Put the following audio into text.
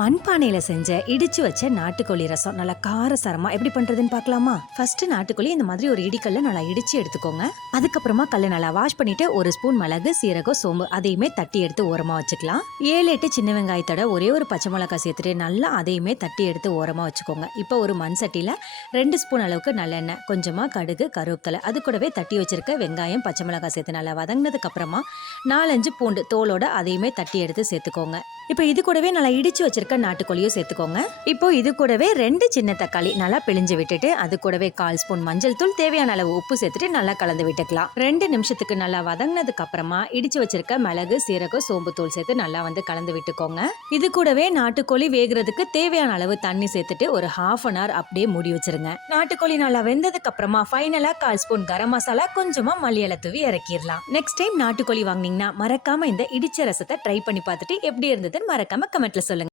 மண்பானையில செஞ்ச இடிச்சு வச்ச நாட்டுக்கோழி ரசம் நல்லா காரசாரமா எப்படி பண்றதுன்னு பார்க்கலாமா? ஃபர்ஸ்ட் நாட்டுக்கோழி இந்த மாதிரி ஒரு இடிக்கல்ல நல்லா இடிச்சு எடுத்துக்கோங்க. அதுக்கப்புறமா கல்ல நல்லா வாஷ் பண்ணிட்டு ஒரு ஸ்பூன் மிளகு, சீரகம், சோம்பு அதையுமே தட்டி எடுத்து ஓரமா வச்சுக்கலாம். 7-8 சின்ன வெங்காயத்தோட ஒரே ஒரு பச்சை மிளகாய் சேர்த்துட்டு நல்லா அதையுமே தட்டி எடுத்து ஓரமா வச்சுக்கோங்க. இப்போ ஒரு மண் சட்டியில 2 ஸ்பூன் அளவுக்கு நல்லெண்ணெய், கொஞ்சமா கடுகு, கருவேப்பிலை, அது கூடவே தட்டி வச்சிருக்க வெங்காயம், பச்சை மிளகாய் சேர்த்து நல்லா வதங்கினதுக்கு அப்புறமா 4-5 பூண்டு தோலோட அதையுமே தட்டி எடுத்து சேர்த்துக்கோங்க. இப்போ இது கூடவே நல்லா இடிச்சு வச்சிருக்க நாட்டுக்கோழியும் சேர்த்துக்கோங்க. இப்போ இது கூடவே 2 சின்ன தக்காளி நல்லா பிழிஞ்சு விட்டுட்டு அது கூடவே 1/4 ஸ்பூன் மஞ்சள் தூள், தேவையான அளவு உப்பு சேர்த்துட்டு நல்லா கலந்து விட்டுக்கலாம். 2 நிமிஷத்துக்கு நல்லா வதங்கினதுக்கு அப்புறமா இடிச்சு வச்சிருக்க மிளகு, சீரகம், சோம்பு தூள் சேர்த்து நல்லா கலந்து விட்டுக்கோங்க. இது கூடவே நாட்டுக்கோழி வேகிறதுக்கு தேவையான அளவு தண்ணி சேர்த்துட்டு ஒரு 1/2 அன் ஹவர் அப்படியே மூடி வச்சிருங்க. நாட்டுக்கோழி நல்லா வெந்ததுக்கு அப்புறமா ஃபைனலா 1/4 ஸ்பூன் கரம் மசாலா, கொஞ்சமா மல்லி இலை தூவி இறக்கிடலாம். நெக்ஸ்ட் டைம் நாட்டுக்கோழி வாங்கினீங்கன்னா மறக்காம இந்த இடிச்ச ரசத்தை ட்ரை பண்ணி பார்த்துட்டு எப்படி இருந்ததுன்னு மறக்காம கமெண்ட்ல சொல்லுங்க.